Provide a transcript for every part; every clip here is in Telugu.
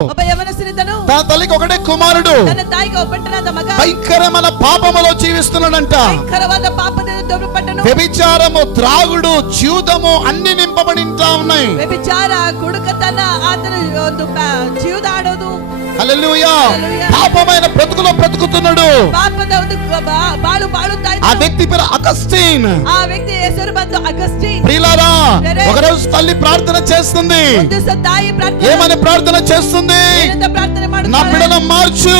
తన తల్లికి ఒకటే కుమారుడు భయంకరమైన పాపములో జీవిస్తున్నాడంట. వ్యభిచారము, త్రాగుడు, జీవితము అన్ని నింపబడి ఉన్నాయి. హల్లెలూయా. పాపమైన బ్రతుకులో బ్రతుకుతున్నాడు. ఆ వ్యక్తి పేరు అగస్టిన్. ప్రియులారా, ఒకరోజు తల్లి ప్రార్థన చేస్తుంది. ఏమని ప్రార్థన చేస్తుంది? నా బిడ్డను మార్చు,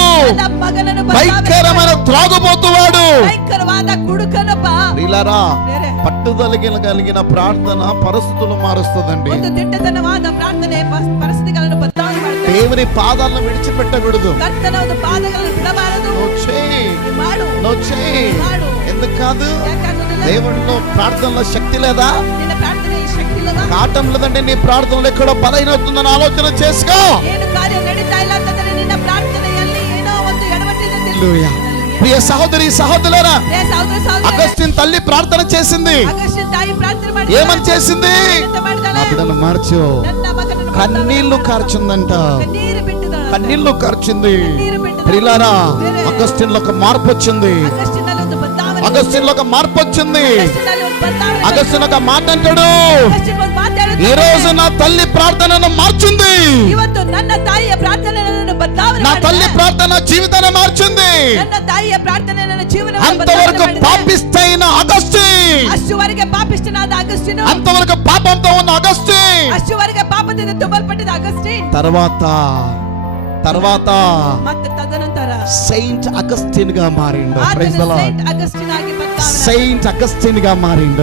భయంకరమైన త్రాగుబోతువాడు. ప్రియులారా, పట్టుదల కలిగిన ప్రార్థన పరిస్థితులు మారుస్తుందండి. దేవుని పాదాలను విడిచిపెట్టకూడదు. ఎందుకు కాదు? దేవుడిలో ప్రార్థనలో శక్తి లేదా? కాటం లేదండి. నీ ప్రార్థనలు ఎక్కడో బలహీనవుతుందని ఆలోచన చేసుకో. ప్రియ సహోదరి సహోదరులారా, అగస్టిన్ తల్లి ప్రార్థన చేసింది. ఏమని చేసింది? నా బిడ్డను మార్చు. కన్నీళ్లు కార్చిందంట. కన్నీళ్లు కార్చింది. ప్రియులారా, అగస్టిన్ లో ఒక మార్పు వచ్చింది. అగస్టిన్ లో ఒక మార్పు వచ్చింది. అగస్టిన్ ఒక మాట అంటాడు, ఈ రోజు నా తల్లి ప్రార్థనను మార్చింది. నా తల్లి ప్రార్థన జీవితాన్ని మార్చింది. అంతవరకు పాపిస్తైన అగస్టిన్, అంతవరకు పాపంతో ఉన్న అగస్టిన్ తర్వాత సెయింట్ అగస్టిన్ గా మారిండు. Praise the Lord. Saint Augustine గా మారిండు.